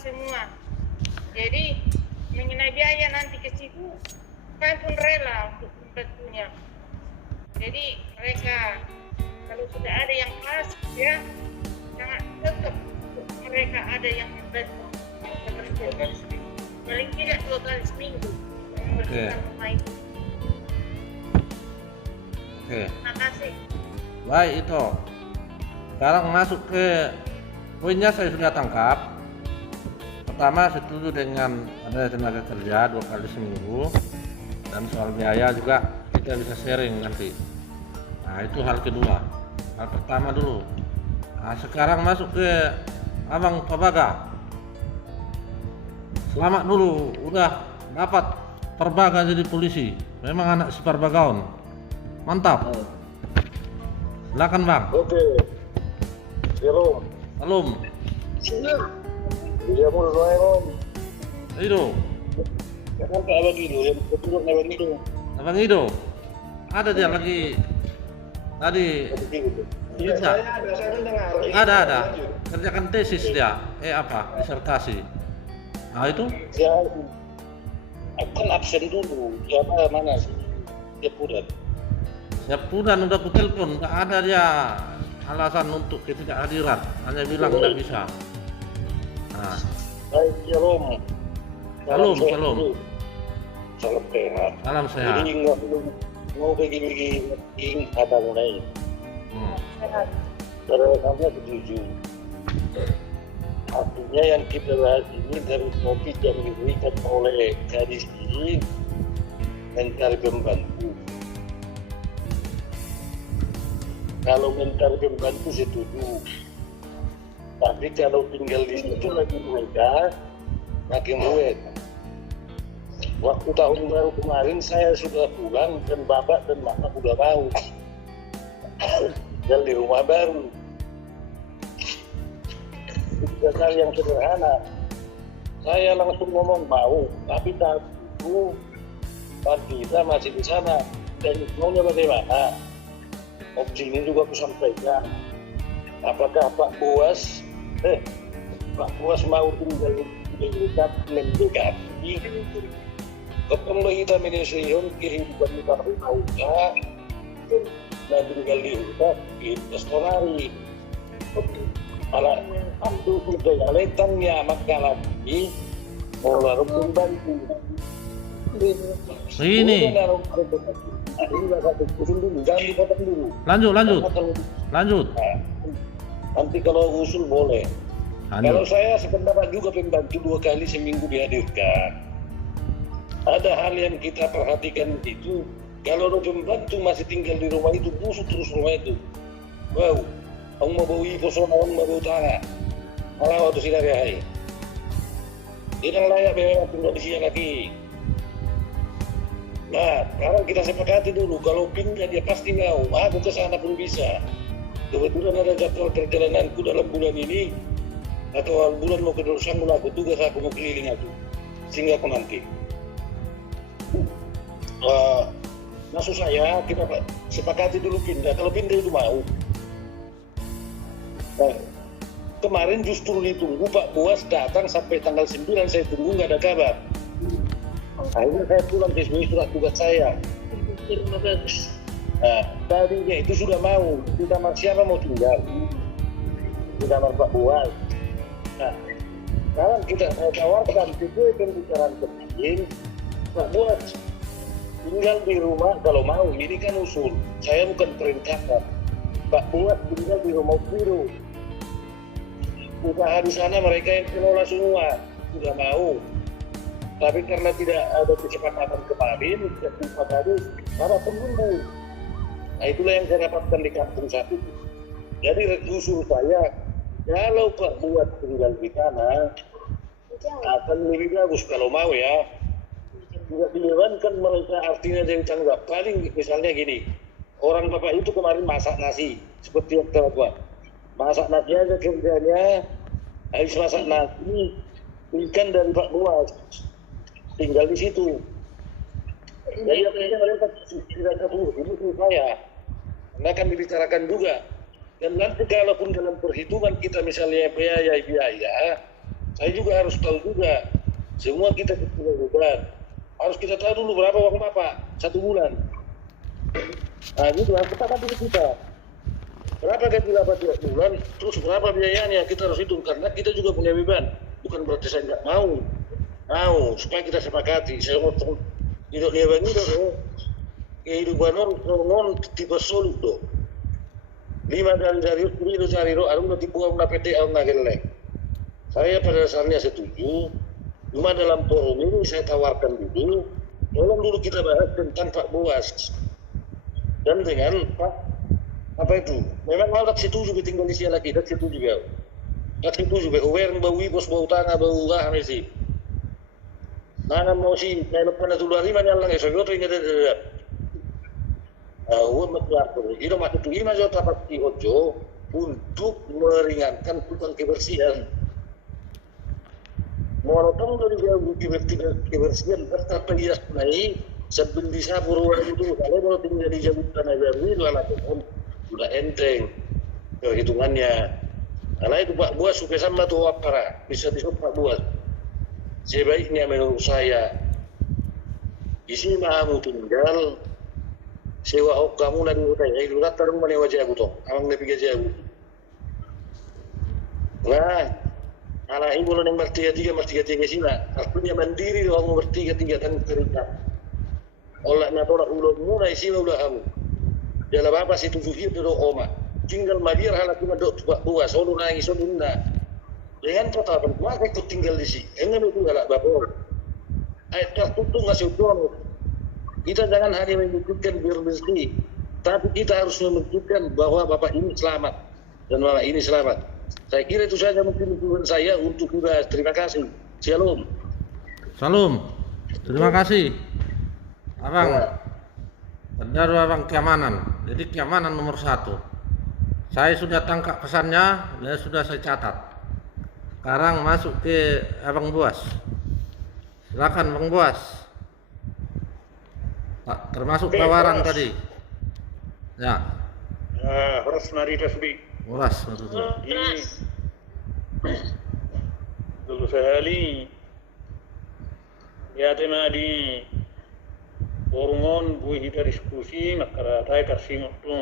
semua. Jadi mengenai biaya nanti ke situ, kami pun rela untuk membantunya. Jadi mereka kalau sudah ada yang pas, ya sangat tetap mereka ada yang membantu. Paling tidak 2 kali seminggu. Oke. Terima kasih. Baik itu. Sekarang masuk ke poinnya saya sudah tangkap. Pertama, setuju dengan ada tenaga kerja 2 kali seminggu, dan soal biaya juga kita bisa sharing nanti. Nah, itu hal kedua. Hal pertama dulu. Nah, sekarang masuk ke Abang Perbaga. Selamat dulu, udah dapat Perbaga jadi polisi. Memang anak si Perbagaon. Mantap. Silakan Bang. Oke. Halo. Salam. Iya mau doain om. Ido. Ya kan Pak Abang Ido, yang betul Abang Ido. Abang Ido. Ada dia lagi tadi. Iya saya kan dengar. Ada. Kerjakan tesis dia. Apa? Disertasi. Nah itu? Ya, aku kan absen dulu. Siapa mana sih? Dia pudat. Siapudan udah ku telepon, nggak ada dia alasan untuk ketidakhadiran, hanya bilang nggak bisa. Nah, Baik, shalom. Shalom. Salam sehat. Salam sehat. Jadi nggak mau begini ada mulai. Terus kamu setuju. Artinya yang kita bahas ini dari topik yang diberikan oleh gadis ini mencari pembantu. Kalau mencari pembantu setuju, tapi kalau tinggal di situ lagi mereka makin ruwet. Waktu tahun baru kemarin saya sudah pulang dan bapak dan mama sudah mau tinggal di rumah baru. Itu hal yang sederhana. Saya langsung ngomong mau, tapi saat itu Pak Dita masih di sana dan maunya bagaimana? Opsi ini juga aku sampaikan. Apakah Pak Buas mau tinggal di dekat mendekati ketemu kita menyelesaikan kehidupan kita bertauta dan tinggal di hutan di restorasi. Kalau aku kerja letangnya maka lagi mau lalu membantu. ini lanjut. Nanti kalau usul boleh. Lanjut. Kalau saya sependapat juga pembantu 2 kali seminggu dihadirkan. Ada hal yang kita perhatikan itu, kalau pembantu masih tinggal di rumah itu busuk terus rumah itu. Wow, kamu mau bau ibu sama kamu mau bau tanah. Malah waktu sinar ya hai. Tidak layak bebas tinggal di sini lagi. Nah, sekarang kita sepakati dulu, kalau pindah dia pasti mau, aku ke sana pun bisa. Kebetulan ada jadwal perjalananku dalam bulan ini, atau bulan mau ke Dorsang, aku tugas aku mau keliling aku, sehingga aku nanti. Maksud saya, kita sepakati dulu pindah, kalau pindah itu mau. Nah, kemarin justru ditunggu Pak Buas datang sampai tanggal 9, saya tunggu nggak ada kabar. Akhirnya saya pulang ke surat tugas saya. Nah, tadinya itu sudah mau, di kamar siapa mau tinggal? Di kamar Pak Buas. Nah, sekarang kita tawarkan sesuai pembicaraan penting, Pak Buas tinggal di rumah kalau mau. Ini kan usul, saya bukan perintahkan. Pak Buas tinggal di rumah biru. Usaha di sana mereka yang kelola semua, sudah mau. Tapi karena tidak ada kesepakatan kemarin, kesepakatan para penunggu. Nah itulah yang saya dapatkan di kampung satu. Jadi usul saya, kalau Pak Buat tinggal di sana, akan lebih bagus kalau mau ya. Tidak dibebankan mereka, artinya dari tanggap. Paling misalnya gini, orang bapak itu kemarin masak nasi, seperti yang Bapak. Masak nasi aja kerjanya, habis masak nasi, ikan dari Pak Buat. Tinggal di situ. Jadi artinya mereka tidak tahu ini saya. Karena akan dibicarakan juga. Dan nanti kalaupun dalam perhitungan kita misalnya biaya, Saya juga harus tahu juga. Semua kita punya beban. Harus kita tahu dulu berapa uang Bapak 1 bulan. Nah, gitu harus katakan dulu kita. Berapa gaji Bapak tiap bulan, terus berapa biayanya, kita harus hitung. Karena kita juga punya beban. Bukan berarti saya nggak mau. Mau, supaya kita sepakati. Saya mau hidup dia begitu, kehidupan non tipe solid do. 5 dari itu cari do, ada tipu orang PT orang nagelek. Saya pada dasarnya setuju. Cuma dalam forum ini saya tawarkan dulu, tolong dulu kita bahas tentang Pak Buas dan dengan Pak apa itu. Memang mau tak setuju tinggal di sini lagi, tak setuju juga. Tak setuju juga. Uwer bau bos bau tangga bau ah mesti. Mana mau sih, kalau pernah tu luar lima yang lain, saya ingat ada. Uwer macam itu masuk tu lima jauh dapat ojo untuk meringankan tukang kebersihan. Molotong dari jauh kebersihan bertapa dia naik sebelum bisa purwan itu kalau mau tinggal di jauh tanah jauh lalat pun sudah enteng perhitungannya. Karena itu Pak Buas supaya sama tuh apa bisa disebut Pak Buas. Sebaiknya menurut saya di sini kamu tinggal sewa kamu nanti hotel itu rata rumah nih wajah aku toh abang lebih gaji aku. Nah anak ibu yang bertiga-tiga sini, artinya mandiri orang bertiga-tiga kan terikat. Olehnya tolak ulo mulai sih ulah kamu. Dalam apa sih tujuh itu do oma. Tinggal madir halak cuma do Pak Buas, solo nangis solo indah. Dengan total maka ikut tinggal di sini. Enggak itu galak bapak. Ayat tertutup ngasih uang. Kita jangan hanya memikirkan biar rezeki, tapi kita harus memikirkan bahwa bapak ini selamat dan mama ini selamat. Saya kira itu saja mungkin tujuan saya untuk juga terima kasih. Shalom. Salam. Terima kasih. Abang. Benar abang keamanan. Jadi keamanan nomor 1. Saya sudah tangkap pesannya dan sudah saya catat. Sekarang masuk ke Abang Buas. Silakan Bang Buas. Pak, termasuk tawaran tadi. Ya. Horas mari tasbih. Uras betul. Dulu sekali ya tema di forumun bui kita diskusi makara tai kasih waktu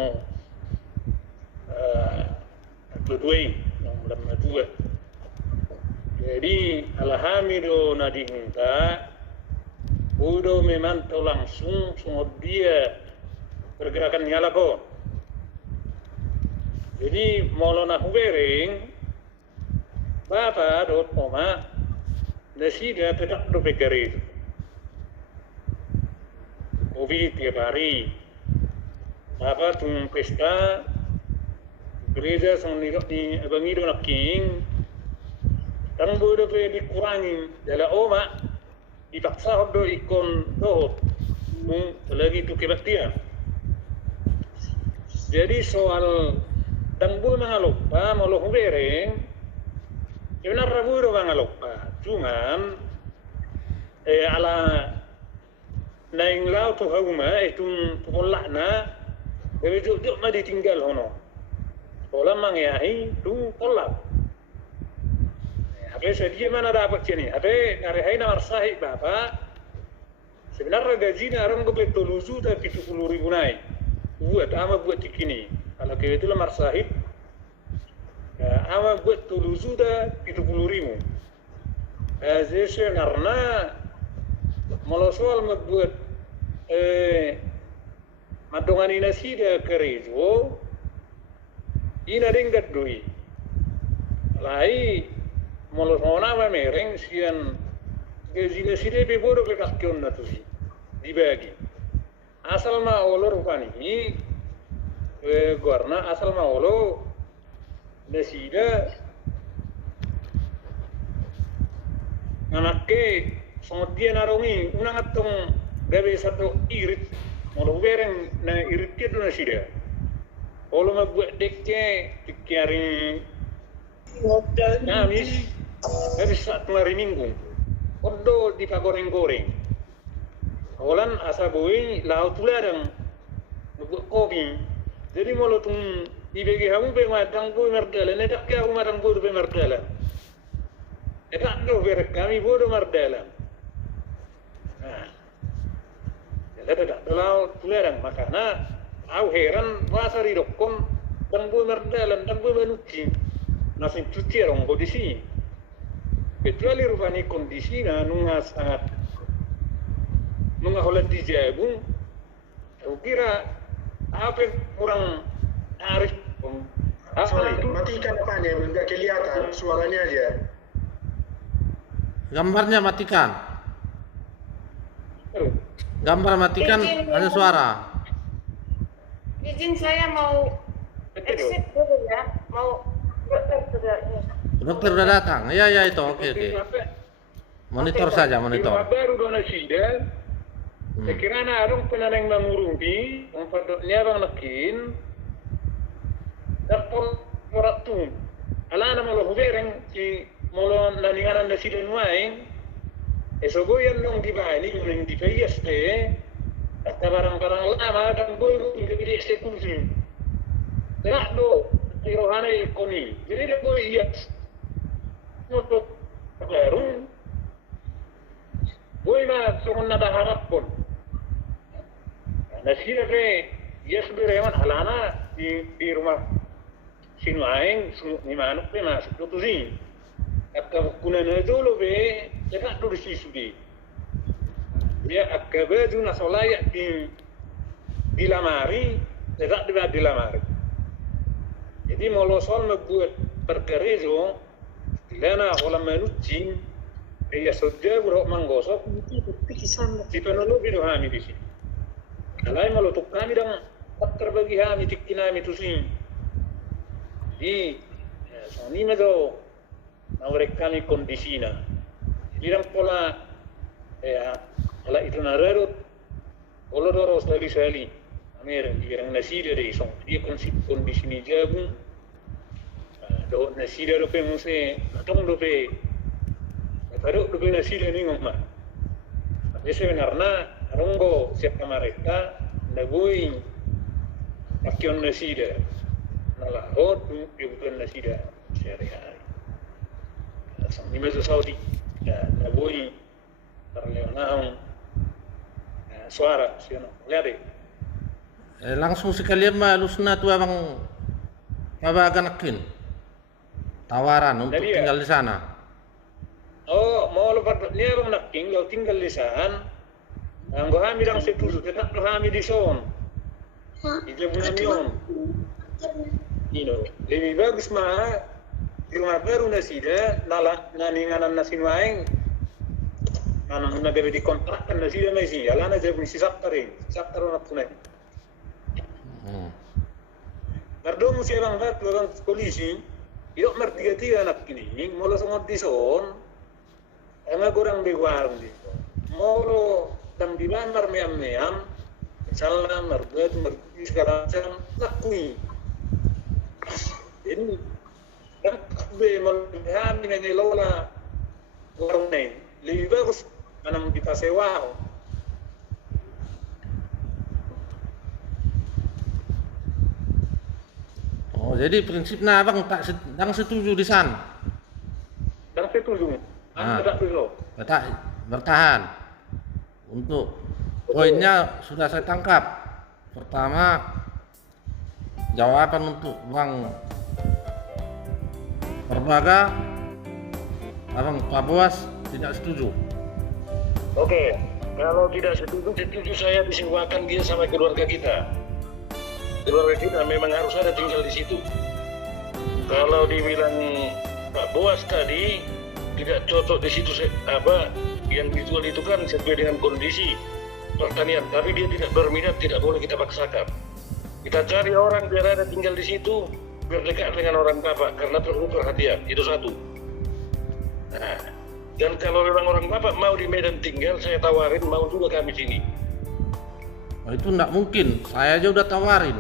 kedua yang belum kedua. Jadi alhamdulillah nadi minta udah memantau langsung semua dia pergerakan nyala kok. Jadi molona hubereng Bapak dot oma nasi dia tidak berpikir Covid tiap hari Bapak tung pesta gereja sendiri di bangido nak king dan bodoh dikurangi dalam oma dipaksa do ikon do lagi tu kebaktian. Jadi soal dan bu mengalupa malu hubereng sebenarnya bu do mengalupa cuman ala naing lau tu hauma itu polakna dari juk ma ditinggal hono sekolah mangyai tu polak apa sedia mana dapat sini apa ngarehai namar sahih bapak sebenarnya gajinya orang ke toluzu tapi 70.000 naik buat ama buat cikini. Kalau kayak itu lemar sahib, ama buat tuluzu dah 70.000. Jadi karena malah soal membuat madongan ini sih dah kerejo, ini ada yang gadui. Lai malah soal nama mereng sian gaji sih dah bebodo ke kakion na tu sih dibagi. Asal mah olor rupani. Guarna asal maulo desida ngamake somodien narungi unang atong gabe satu irit mau bereng na irit itu nasida kalau membuat deknya dikiari ngamis habis satu hari minggu odo dipagoreng-goreng Olan asa bui laut tuladang membuat kopi. Jadi malu tung ibegi kamu pe matang bui merdela, nedak ke aku matang bui pe merdela. Tidak do berek kami bodoh mardalam. Nah, jadi tidak terlalu tularang makanya aku heran masa di dokon dan gue mardalam dan gue banuki nasi cuci orang kondisi. Kecuali rupanya kondisinya nunga sangat nunga holat di jabung. Aku kira apa kurang arif. Sorry, matikan apanya? Enggak kelihatan suaranya aja. Gambarnya matikan. Gambar matikan, hanya suara. Izin saya mau exit dulu ya, mau dokter sudah ini. Dokter udah datang. Ya itu, oke. Monitor saja, monitor. Baru dona sida. Sekira na arong penaneng mangurumpi, ang padotnya bang nakin. Dapol moratum. Ala na malo hubereng si molo naninganan na sida nuaing. Esogoyan nung di ba ini yung di payas de. At barang-barang lama dan boy hindi bidi eksekusi. Tengah do tirohana ikoni. Jadi dia boy yes. Untuk baru boy na sungon na daharap pun. Nasira ke yes bereman halana di rumah sinu aing ni manuk pe masuk tu sini. Akka kunana dulu be cakap dulu si sudi. Dia akka baju na solaya di lamari, cakap dia di lamari. Jadi molosol membuat perkara itu, lana olam manucing, ya sudah buruk manggosok, si penolong itu kami di sini. Kalau malu tu kami dang terbagi kami tikinami tu sini. Di, soni medo, nawrek kami kondisinya. Jadi dang pola, pola itu nararut, pola doros sekali. Amer yang nasi dari song dia kondisi ni jagung do nasi dari pe muse atong do pe taruh do pe nasi dari ngomah jadi sebenarnya rongo siapa mereka nabui pakion nasi dari nalahot ibukan nasi dari sehari-hari sang di masa Saudi nabui terleonang suara siapa lihat Langsung sekalian malus na tu abang abaganakin tawaran untuk tinggal di sana. Oh, mau lepas ni abang nak tinggal di sana. Anggo kami dang setuju, tetap kami di son. Itu bukan yon. Lebih bagus mah di rumah baru nasi dah, naninganan nasi maing. Nanang nak beri kontrakkan nasi dah nasi. Alah nak jadi saktaring nak punai. Nardong si abang polisi, itu mertiga anak ini, mula sangat dison, emang kurang diwarung di, mula dan di bandar meam, misalnya merbuat sekarang macam lakui, ini kan be melihat ini lola warung lain, lebih bagus mana kita sewa. Oh, jadi prinsipnya abang tak setuju di sana. Tak setuju. Tak setuju. Tetap bertahan. Untuk poinnya sudah saya tangkap. Pertama, jawaban untuk Bang Perbaga, abang Pak Boas tidak setuju. Oke, kalau tidak setuju saya disewakan dia sama keluarga kita. Keluarga kita memang harus ada tinggal di situ. Kalau dibilang Pak Boas tadi tidak cocok di situ apa yang dijual itu kan sesuai dengan kondisi pertanian, tapi dia tidak berminat, tidak boleh kita paksakan. Kita cari orang biar ada tinggal di situ, biar dekat dengan orang bapak karena perlu perhatian. Itu satu. Nah, dan kalau memang orang bapak mau di Medan tinggal, saya tawarin mau juga kami sini. Oh, itu enggak mungkin, saya aja udah tawarin.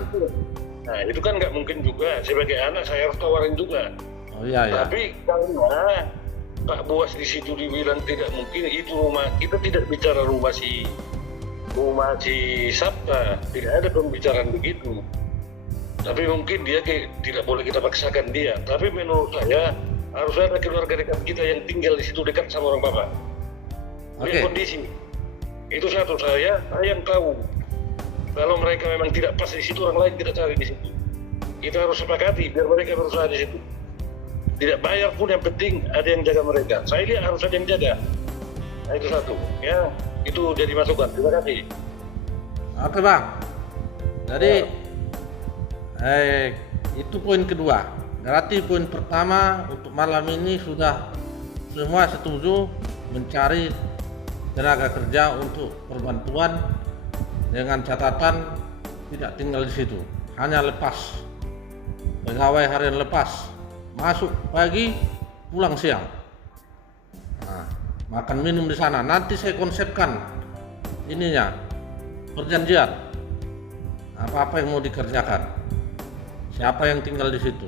Nah itu kan nggak mungkin juga, sebagai anak saya harus tawarin juga. Oh iya. Tapi karena Pak Boas di situ dibilang tidak mungkin, itu rumah, kita tidak bicara rumah si Sabta, tidak ada pembicaraan begitu. Tapi mungkin dia tidak boleh kita paksakan dia. Tapi menurut saya harus ada keluarga dekat kita yang tinggal di situ dekat sama orang Bapak. Oke. Kondisi itu satu, saya yang tahu. Kalau mereka memang tidak pas di situ, orang lain kita cari di situ. Kita harus sepakati biar mereka berusaha di situ. Tidak bayar pun yang penting ada yang jaga mereka. Saya lihat harus ada yang jaga. Nah, itu satu. Ya, itu jadi masukan. Terima kasih. Oke Bang. Jadi itu poin kedua. Berarti poin pertama untuk malam ini sudah semua setuju mencari tenaga kerja untuk perbantuan dengan catatan tidak tinggal di situ, hanya lepas, pegawai harian lepas, masuk pagi pulang siang, nah, makan minum di sana. Nanti saya konsepkan ininya, perjanjian apa-apa yang mau dikerjakan, siapa yang tinggal di situ.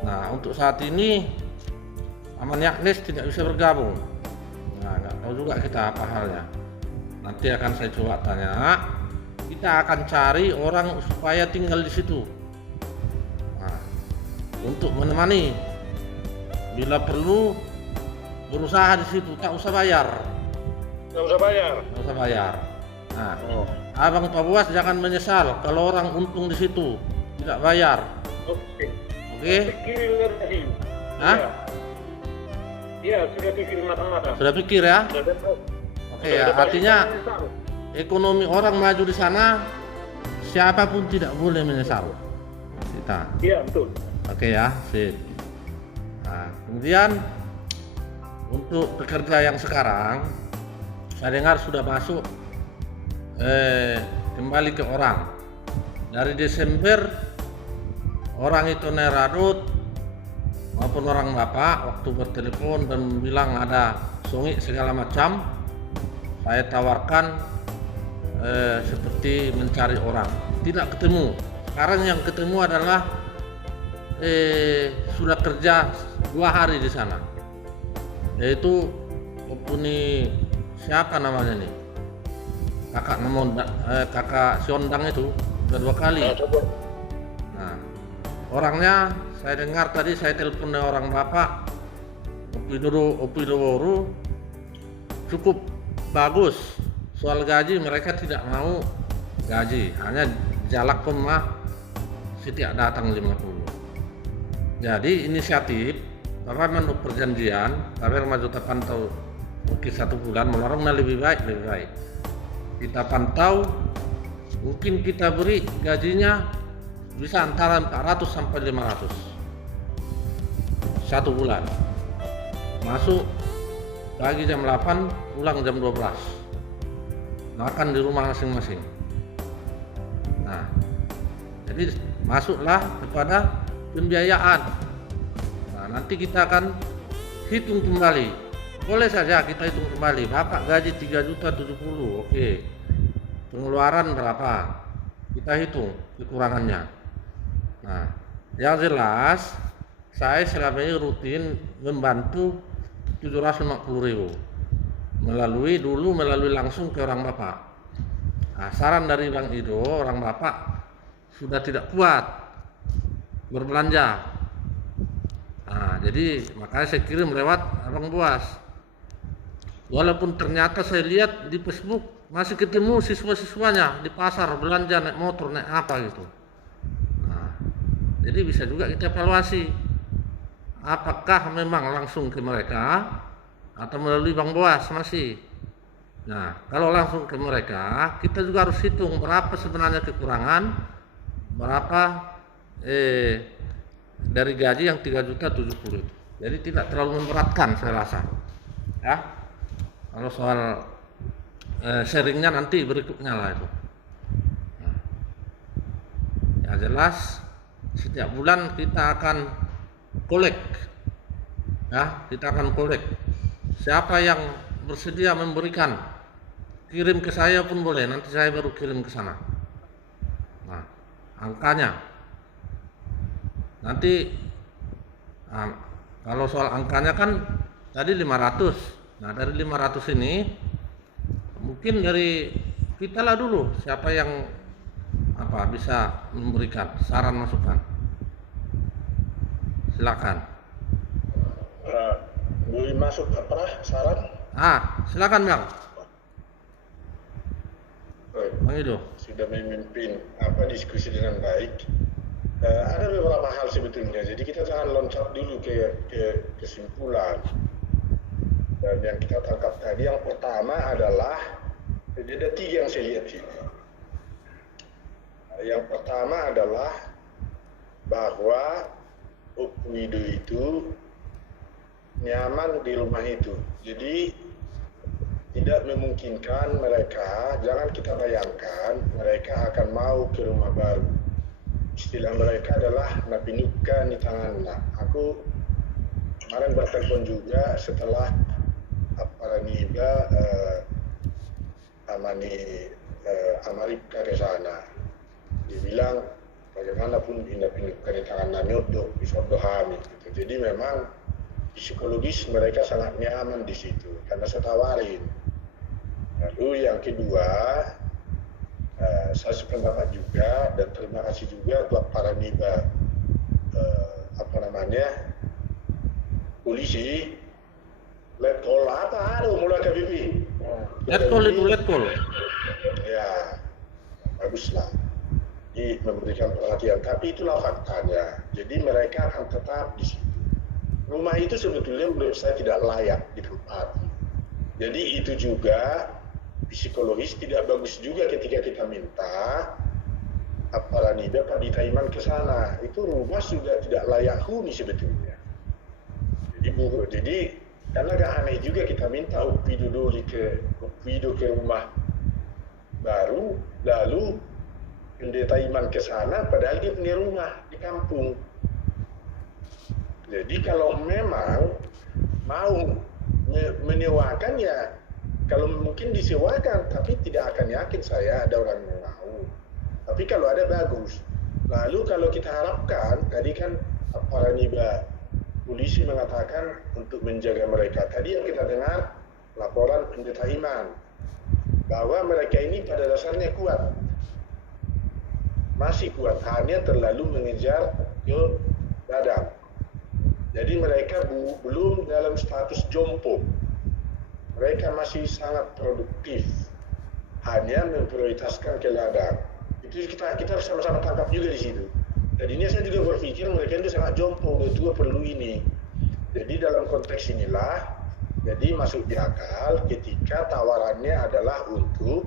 Nah, untuk saat ini Aman Yaknis tidak bisa bergabung. Nah, nggak tahu juga kita apa halnya. Nanti akan saya coba tanya. Kita akan cari orang supaya tinggal di situ. Nah, untuk menemani. Bila perlu berusaha di situ, tak usah bayar. Nggak usah bayar. Nggak usah bayar. Nah, Abang Pak Buas jangan menyesal kalau orang untung di situ tidak bayar. Oke. Oke? Pikirin tadi. Hah? Iya, sudah pikir matang-matang. Sudah pikir ya? Oke ya, artinya ekonomi orang maju di sana, siapapun tidak boleh menyesal. Kita. Iya, betul. Oke ya, sip. Nah, kemudian untuk pekerja yang sekarang, saya dengar sudah masuk kembali ke orang. Dari Desember orang itu Neradut maupun orang Bapak waktu bertelepon dan bilang ada songik segala macam, saya tawarkan seperti mencari orang, tidak ketemu. Sekarang yang ketemu adalah sudah kerja 2 hari di sana, yaitu Opuni siapa namanya nih, kakak Siondang itu sudah 2 kali. Nah, orangnya saya dengar tadi, saya telepon dengan orang Bapak Opi Doworu, cukup bagus. Soal gaji mereka tidak mau gaji, hanya jalak pemah setiap datang 50. Jadi inisiatif Bapak menurut perjanjian Bapak maju pantau mungkin 1 bulan melarangnya lebih baik. Kita pantau, mungkin kita beri gajinya bisa antara 400 sampai 500 1 bulan. Masuk pagi jam 8, pulang jam 12. Makan di rumah masing-masing. Nah, jadi masuklah kepada pembiayaan. Nah, nanti kita akan hitung kembali. Boleh saja kita hitung kembali. Bapak gaji 3.070.000, oke. Pengeluaran berapa? Kita hitung kekurangannya. Nah, yang jelas saya selama ini rutin membantu 750.000 melalui langsung ke orang Bapak. Nah, saran dari Bang Ido, orang Bapak sudah tidak kuat berbelanja. Nah, jadi makanya saya kirim lewat Abang Buas. Walaupun ternyata saya lihat di Facebook masih ketemu siswa-siswanya di pasar belanja naik motor, naik apa gitu. Nah, jadi bisa juga kita evaluasi apakah memang langsung ke mereka atau melalui Bang Boas masih. Nah, kalau langsung ke mereka, kita juga harus hitung berapa sebenarnya kekurangan, berapa dari gaji yang 3.070.000. Jadi tidak terlalu memberatkan saya rasa. Ya. Kalau soal sharingnya nanti berikutnya lah itu. Nah, ya jelas setiap bulan kita akan kolek, ya kita akan kolek. Siapa yang bersedia memberikan, kirim ke saya pun boleh. Nanti saya baru kirim ke sana. Nah, angkanya nanti. Nah, kalau soal angkanya kan tadi 500. Nah, dari 500 ini mungkin dari kita lah dulu siapa yang bisa memberikan saran masukan. Silakan. Boleh masuk apa saran? Silakan Bang. Baik. Bang Ido. Sudah memimpin diskusi dengan baik. Ada beberapa hal sebetulnya, jadi kita jangan loncat dulu ke kesimpulan. Dan yang kita tangkap tadi, yang pertama adalah ada 3 yang saya lihat sini. Yang pertama adalah bahwa Wido itu nyaman di rumah itu, jadi tidak memungkinkan mereka, jangan kita bayangkan mereka akan mau ke rumah baru. Istilah mereka adalah napinuka ni tanganna. Aku kemarin bertelepon juga setelah Aparaniba Amarika ke sana. Dia bilang bagaimanapun pindah-pindah di tangan nyodok di Sodohami gitu. Jadi memang psikologis mereka sangat nyaman di situ karena saya tawarin. Lalu yang kedua, saya sependapat juga dan terima kasih juga buat para niba polisi. Let call apa ada mulai KBP. Let call. Ya, baguslah. Jadi memberikan perhatian, tapi itulah faktanya. Jadi mereka akan tetap di situ. Rumah itu sebetulnya menurut saya tidak layak ditempati. Jadi itu juga psikologis tidak bagus juga ketika kita minta Aparanida Pak Ditaiman ke sana. Itu rumah sudah tidak layak huni sebetulnya. Jadi karena agak aneh juga kita minta Upwido ke rumah baru, lalu pendeta Iman ke sana padahal dia punya rumah di kampung. Jadi kalau memang mau menyewakan ya, kalau mungkin disewakan, tapi tidak akan yakin saya ada orang yang mau. Tapi kalau ada bagus. Lalu kalau kita harapkan, tadi kan Aparaniba polisi mengatakan untuk menjaga mereka. Tadi yang kita dengar laporan pendeta Iman bahwa mereka ini pada dasarnya kuat, masih kuat, hanya terlalu mengejar ke ladang. Jadi mereka belum dalam status jompo. Mereka masih sangat produktif, hanya memprioritaskan ke ladang. Itu kita sama-sama tangkap juga di situ. Tadinya saya juga berpikir mereka itu sangat jompo, itu perlu ini. Jadi dalam konteks inilah, jadi masuk di akal ketika tawarannya adalah untuk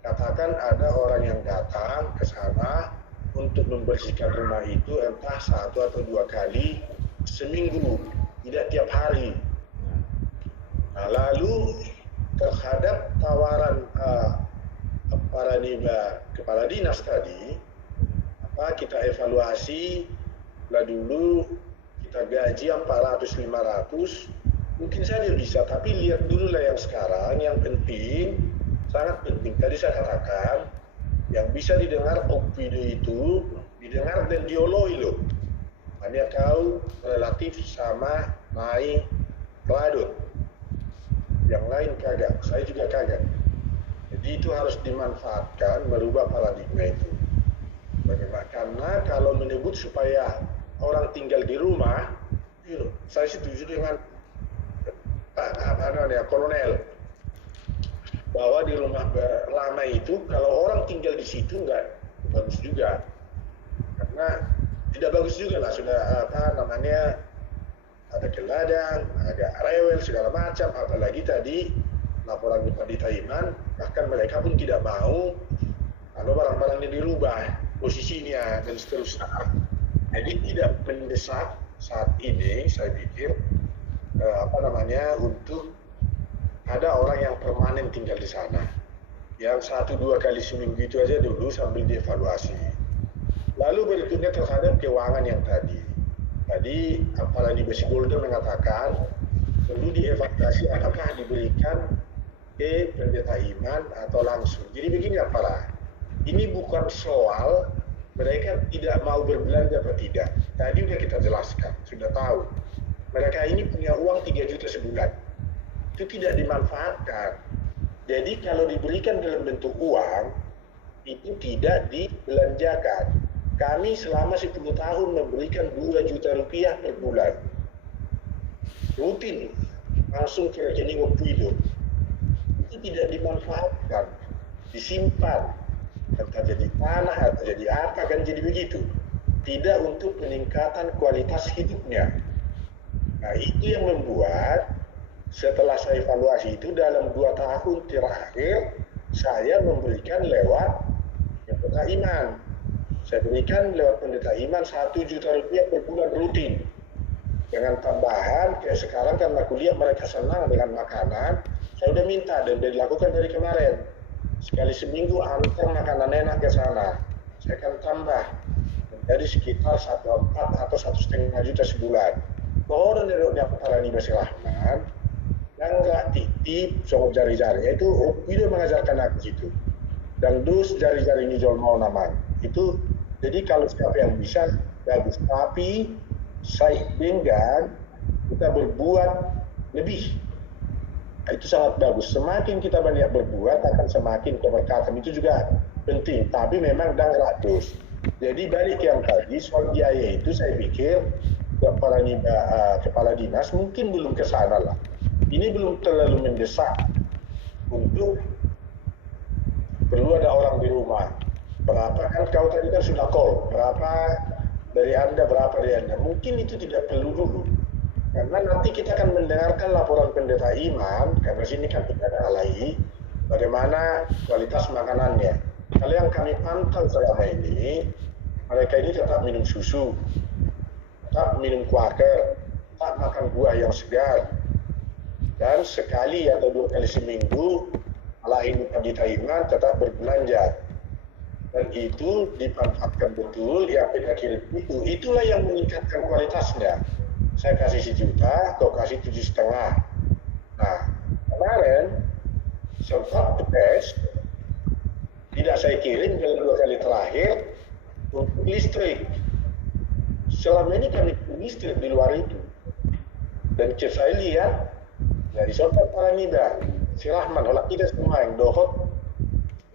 katakan ada orang yang datang ke sana untuk membersihkan rumah itu entah 1 atau 2 kali seminggu, tidak tiap hari. Nah, lalu terhadap tawaran para kepala dinas tadi, kita evaluasi lah dulu, kita gaji 400-500, mungkin saja bisa, tapi lihat dulu lah yang sekarang, yang penting, sangat penting. Tadi saya katakan, yang bisa didengar Okpido itu, didengar dan dioloi loh. Hanya kau relatif sama naik Radon. Yang lain kagak, saya juga kagak. Jadi itu harus dimanfaatkan, merubah paradigma itu. Bagaimana? Karena kalau menyebut supaya orang tinggal di rumah, saya setuju dengan Kolonel bahwa di rumah lama itu kalau orang tinggal di situ nggak bagus juga, karena tidak bagus juga lah, sudah ada ke ladang, agak rewel segala macam, apalagi tadi laporan Pak Ditaiman, bahkan mereka pun tidak mau kalau barang-barangnya dirubah posisinya dan seterusnya. Jadi tidak mendesak saat ini, saya pikir untuk ada orang yang permanen tinggal di sana. Yang 1-2 kali seminggu itu aja dulu sambil dievaluasi. Lalu berikutnya terhadap keuangan yang tadi. Tadi apalagi Besi Golden mengatakan perlu dievaluasi apakah diberikan ke pendeta Iman atau langsung. Jadi begini ini bukan soal mereka tidak mau berbelanja atau tidak. Tadi sudah kita jelaskan, sudah tahu. Mereka ini punya uang 3 juta sebulan. Itu tidak dimanfaatkan. Jadi kalau diberikan dalam bentuk uang, itu tidak dibelanjakan. Kami selama 10 tahun memberikan 2 juta rupiah per bulan. rutin langsung ke rekening Opido itu tidak dimanfaatkan, disimpan, entah jadi tanah atau jadi apa kan jadi begitu, tidak untuk peningkatan kualitas hidupnya. Nah itu yang membuat setelah saya evaluasi itu dalam 2 tahun terakhir saya memberikan lewat pendeta iman. Saya berikan lewat pendeta iman 1 juta rupiah per bulan rutin. Dengan tambahan, kayak sekarang kan aku lihat mereka senang dengan makanan, saya udah minta dan udah dilakukan dari kemarin. Sekali seminggu antar makanan enak ke sana. Saya akan tambah menjadi sekitar 1,4 atau 1,5 juta sebulan. Kalau dari para Nibah Rahman, yang nggak titip soal jari-jarinya itu Opido mengajarkan aku situ. Dan dus jari-jari ini jual mau nama itu. Jadi kalau siapa yang bisa bagus, tapi saya ingin kita berbuat lebih. Itu sangat bagus. Semakin kita banyak berbuat akan semakin keberkatan. Itu juga penting. Tapi memang dan ratus. Jadi balik yang tadi soal biaya itu saya pikir para kepala dinas mungkin belum ke sana lah. Ini belum terlalu mendesak untuk perlu ada orang di rumah. Berapa kan kau tadi kan sudah call. Berapa dari Anda, berapa dari Anda. Mungkin itu tidak perlu dulu. Karena nanti kita akan mendengarkan laporan pendeta iman, karena sini kan tidak ada lagi, bagaimana kualitas makanannya. Kalau yang kami pantau selama ini, mereka ini tetap minum susu, tetap minum kuaker, tetap makan buah yang segar. Dan sekali atau 2 kali seminggu, malah ini pendeta iman tetap berbelanja. Dan itu dimanfaatkan betul, ya kirim itu. Itulah yang meningkatkan kualitasnya. Saya kasih 1 juta, kau kasih 7,5. Nah, kemarin sempat tes, tidak saya kirim dalam 2 kali terakhir untuk listrik. Selama ini kami listrik di luar itu. Dan saya lihat dari sobat para Nibah, si Rahman, olah kita semua yang dohot,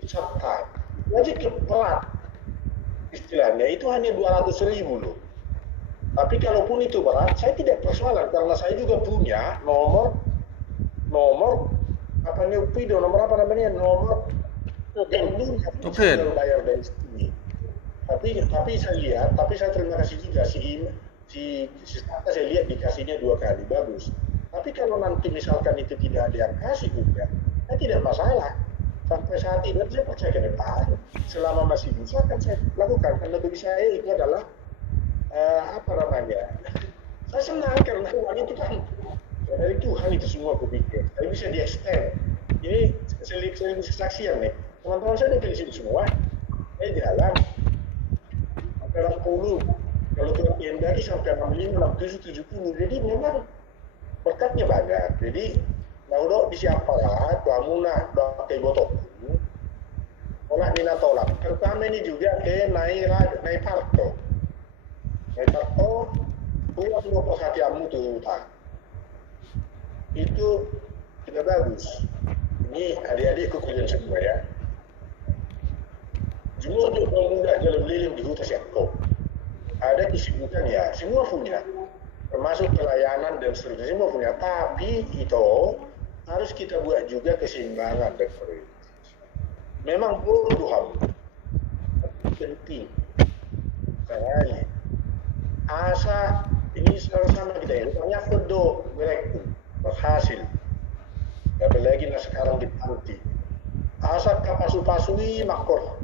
sabta. Wajib berat istilahnya itu hanya 200.000 loh. Tapi kalaupun itu berat, saya tidak persoalan karena saya juga punya nomor apa nih Opido, nomor apa namanya, nomor yang dulu saya bayar dari sini. Tapi saya lihat, tapi saya terima kasih juga si saya lihat dikasihnya 2 kali bagus. Tapi kalau nanti misalkan itu tidak ada yang kasih juga, saya tidak masalah. Sampai saat ini saya percaya ke depan, selama masih bisa kan saya lakukan. Karena bagi saya itu adalah saya senang karena uang itu kan dari Tuhan itu semua aku pikir. Saya bisa di-extend. Ini saya kesaksian nih. Teman-teman saya udah pilih semua. Saya jalan sampai 60. Kalau turun lagi sampai 65, 67, 70. Jadi memang berkatnya banyak. Jadi Naudo disiapa lah, kamu nak pakai botok. Olah nina tolak. Pertama ini juga ke naik parto. Naik parto, buat semua perhatianmu tuh utang. Itu tidak bagus. Ini adik-adikku kalian semua ya. Semua untuk pemuda jalan keliling di hutan Siapko. Ada kesibukan ya, semua punya. Termasuk pelayanan dan seterusnya semua punya. Tapi itu harus kita buat juga keseimbangan dan prioritas. Memang bodoh penting sekali. Asa ini sama kita ya. Banyak bodoh mereka berhasil. Apalagi lah sekarang di panti. Asa kapasu-pasui makor.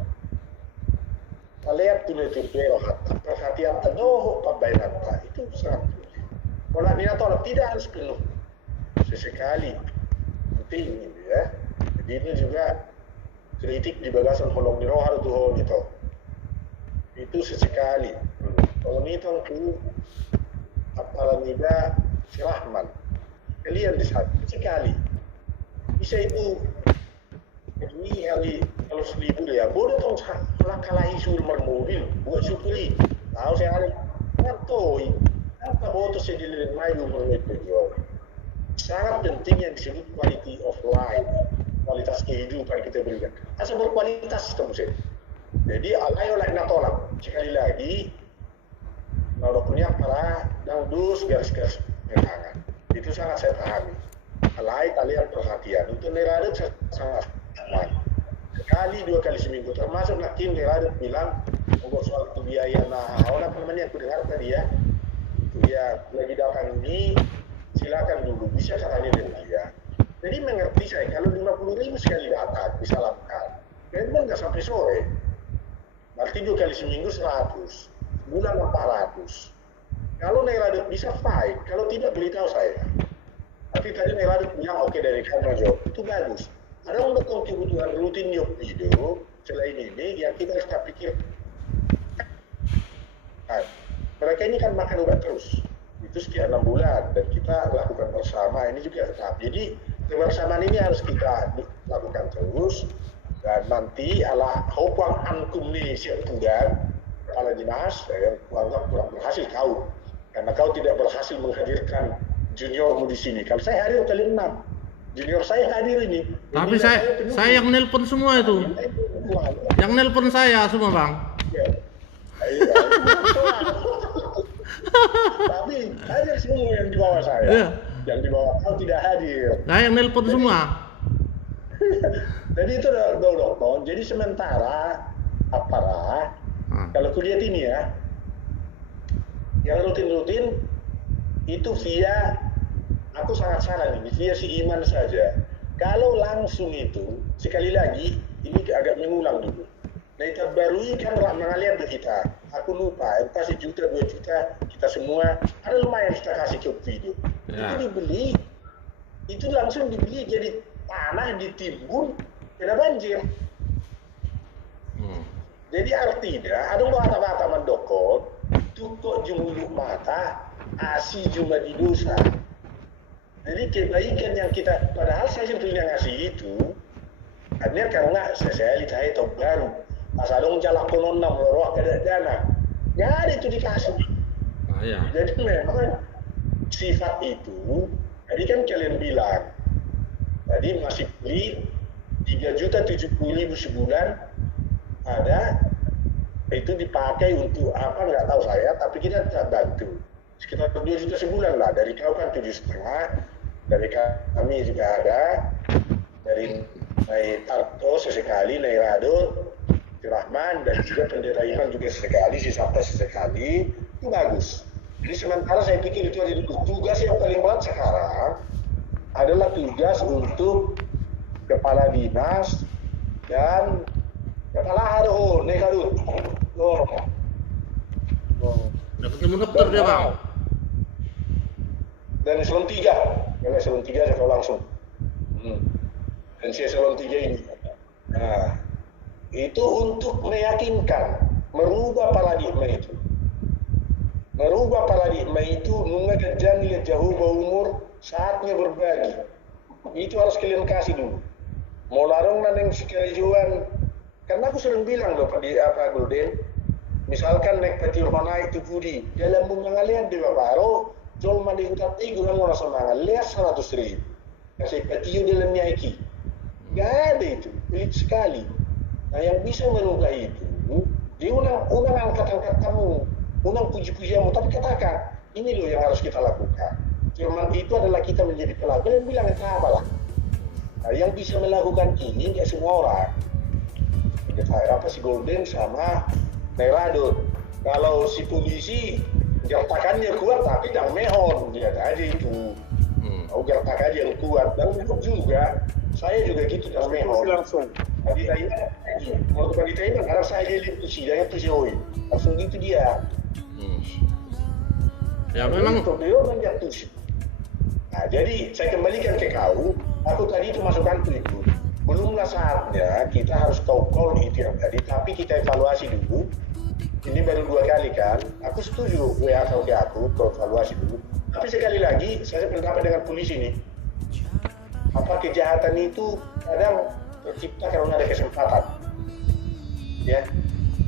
Kalian tulis-tulis perhatian penuh pembainan itu sangat penting. Kalau dia tidak harus penuh sesekali. Penting gitu ya. Jadi ini juga kritik di bagasan holong di rohar tuh gitu. Itu sesekali. Kalau ini tuh apalah Nibah si Rahman. Kalian di sana sekali. Bisa itu. Ini kalau 1.000 ya. Boleh tuh kalahi sulmar mobil buat syukuri. Tahu saya ada ngatoi. Apa boto saya dilihat mayu menit video. Sangat penting yang disebut quality of life, kualitas kehidupan kita berikan. Asal berkualitas kita mesti. Jadi alayo nak tolak. Sekali lagi, kalau punya para dan dus garis-garis pegangan. Itu sangat saya pahami. Alai kalian perhatian. Untuk Neradut sangat aman. Sekali 2 kali seminggu, termasuk Nakim Neradut bilang soal biaya. Nah, apa namanya aku dengar tadi ya, dia lagi datang ini, silakan dulu bisa katanya dengan dia. Jadi mengerti saya kalau 50.000 sekali datang bisa lakukan. Memang nggak sampai sore. Berarti 2 kali seminggu 100, bulan 400. Kalau Neradut bisa fine, kalau tidak beritahu saya. Tapi tadi Neradut bilang oke dari kamu jawab, itu bagus. Ada untuk kebutuhan rutin job video selain ini yang kita harus pikir. Nah, mereka ini kan makan obat terus. Itu sekian 6 bulan dan kita lakukan bersama ini juga tetap. Jadi kebersamaan ini harus kita lakukan terus dan nanti ala hopang ankum ni siap tugas kepala dinas yang kurang berhasil kau karena kau tidak berhasil menghadirkan juniormu di sini. Kalau saya hadir kali 6, junior saya hadir ini. Tapi saya yang nelpon semua itu. Yang nelpon saya semua, Bang. Ya. Tapi hadir semua yang di bawah saya. Iya. Yang di bawah kau tidak hadir. Saya yang nelpon semua. Jadi itu dokter. Jadi sementara aparat kalau kulihat ini ya, yang rutin-rutin itu via, aku sangat saran ini via si Iman saja. Kalau langsung itu sekali lagi ini agak mengulang dulu. Nah itu baru ini kan mengalir ke kita. Aku lupa, kasih juta 2 juta kita semua ada lumayan kita kasih ke video. Ya. Itu dibeli, itu langsung dibeli jadi tanah ditimbun kena banjir. Jadi artinya ada mata-mata mendokot, tukok jumuluk mata, asi cuma di dosa. Jadi kebaikan yang kita, padahal saya sebetulnya ngasih itu, hanya karena saya lihat itu baru. Asal dong jalak konon 6 lorok ada dana, nggak ada itu dikasih. Ya. Jadi memang sifat itu, tadi kan kalian bilang, tadi masih beli 3.070.000 sebulan, ada itu dipakai untuk apa nggak tahu saya, tapi kita tidak bantu sekitar 2 juta sebulan lah. Dari kau kan 7,5, dari kami juga ada, dari Nai Tarto sesekali, Nai Radut, Rahman dan juga pendeta Iman juga sesekali, si Sabta sesekali, itu bagus. Jadi sementara saya pikir itu ada tugas yang paling berat sekarang adalah tugas untuk kepala dinas dan kepala haru, nekadut. Udah ketemu dokter dia, Bang. Dan eselon 3, kalau eselon 3 saya tahu langsung. Dan si eselon 3 ini. Nah, itu untuk meyakinkan, merubah paradigma itu. Merubah paradigma itu, mengajar lihat jauh umur, saatnya berbagi. Itu harus kalian kasih dulu. Mau larang naneng sekalijuan. Karena aku sering bilang loh di apa Golden, misalkan naik petir mana itu budi, dalam mengalian di Baparo, jual mandi ungkap gulang orang semangat, lihat 100.000, kasih petir dalam nyaiki, nggak ada itu, pelit sekali. Nah yang bisa merubah itu, dia unang angkat kamu, unang puji-pujianmu, tapi katakan, ini loh yang harus kita lakukan. Firman itu adalah kita menjadi pelaku, dan bilang apa lah. Nah, yang bisa melakukan ini nggak semua orang. Apa si Golden sama Neradut. Kalau si polisi gertakannya kuat tapi dan mehon lihat aja itu. Gertak aja yang kuat dan juga saya juga gitu dan mehon. Langsung. Tadi ini waktu tadi ini harus saya lihat tuh sidangnya tuh si Oi. Langsung gitu dia. Ya memang beliau menjatuh. Nah jadi saya kembalikan ke kau. Aku tadi itu masukkan tuh itu. Belumlah saatnya kita harus call itu yang tadi, tapi kita evaluasi dulu. Ini baru 2 kali kan, aku setuju WA atau ke aku, evaluasi dulu. Tapi sekali lagi, saya pendapat dengan polisi nih. Apa kejahatan itu kadang tercipta karena ada kesempatan. Ya,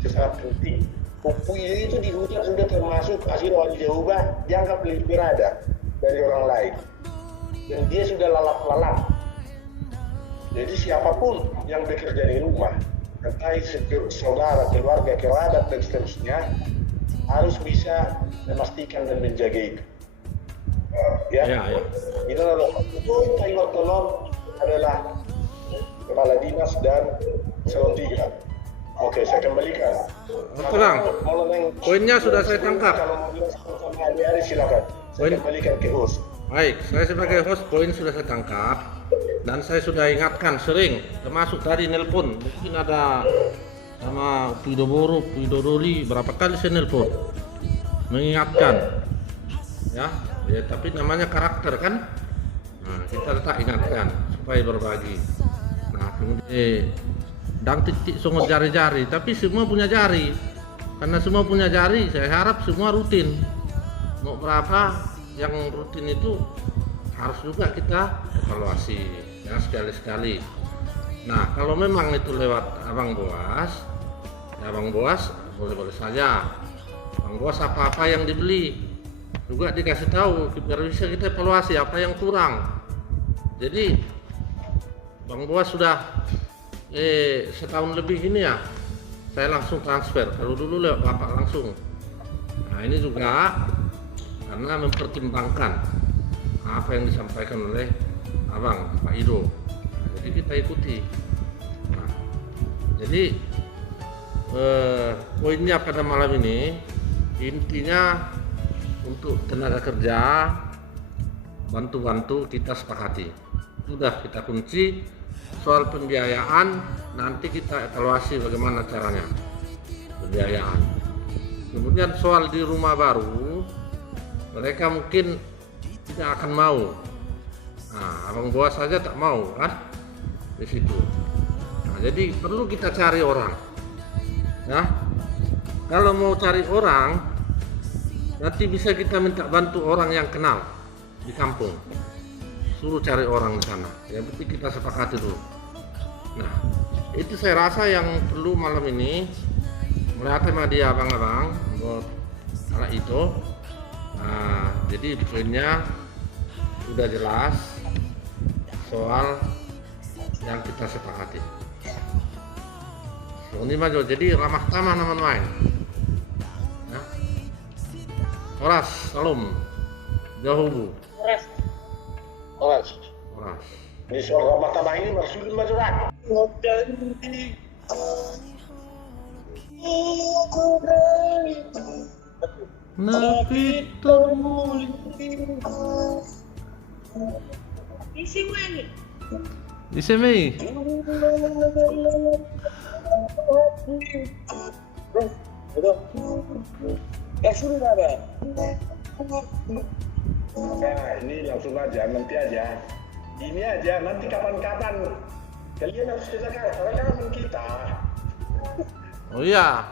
itu sangat penting. Pupui itu di hutan sudah termasuk hasil wali jauba, dianggap lebih berada dari orang lain. Dan dia sudah lalap-lalap. Jadi siapapun yang bekerja di rumah, entah saudara, keluarga, kerabat dan seterusnya, harus bisa memastikan dan menjaga itu. Ya. Ya, ya. Ini adalah Taylor Tolong adalah kepala dinas dan eselon 3. Oke, saya kembalikan. Tenang. Poinnya sudah saya tangkap. Kalau mau bilang sama hari silakan. Saya kembalikan ke host. Baik, saya sebagai host poin sudah saya tangkap dan saya sudah ingatkan sering, termasuk tadi nelpon. Mungkin ada sama Pidoroli berapa kali saya nelpon mengingatkan, ya, tapi namanya karakter kan. Nah, kita tetap ingatkan supaya berbagi. Nah, kemudian dang titik songot jari-jari, tapi semua punya jari. Karena semua punya jari, saya harap semua rutin. Mau berapa yang rutin itu harus juga kita evaluasi, ya, sekali-sekali. Nah, kalau memang itu lewat Abang Boas, ya Abang Boas boleh-boleh saja. Abang Boas apa-apa yang dibeli juga dikasih tahu, biar bisa kita evaluasi apa yang kurang. Jadi Bang Boas sudah setahun lebih ini ya, saya langsung transfer. Kalau dulu lewat Bapak langsung. Nah, ini juga karena mempertimbangkan apa yang disampaikan oleh Abang Pak Ido. Nah, jadi kita ikuti. Nah, jadi poinnya pada malam ini intinya untuk tenaga kerja bantu-bantu kita sepakati. Sudah kita kunci soal pembiayaan, nanti kita evaluasi bagaimana caranya pembiayaan. Kemudian soal di rumah baru, mereka mungkin tidak akan mau. Nah, Abang Boas saja tak mau kan di situ. Nah, jadi perlu kita cari orang. Ya, kalau mau cari orang, nanti bisa kita minta bantu orang yang kenal di kampung. Suruh cari orang di sana. Yang penting kita sepakati dulu. Nah, itu saya rasa yang perlu malam ini. Melihat sama dia abang-abang buat anak itu. Nah, jadi poinnya sudah jelas soal yang kita sepakati. Ini maju jadi ramah tamah nama main. Nah, Oras, salam, jauh. Oras. Ini soal ramah tamah ini maksudnya majuran. Di sini. Sudah ada. Nah, ini langsung aja, nanti aja. Ini aja, nanti kapan-kapan kalian harus kita karena kita. Oh iya,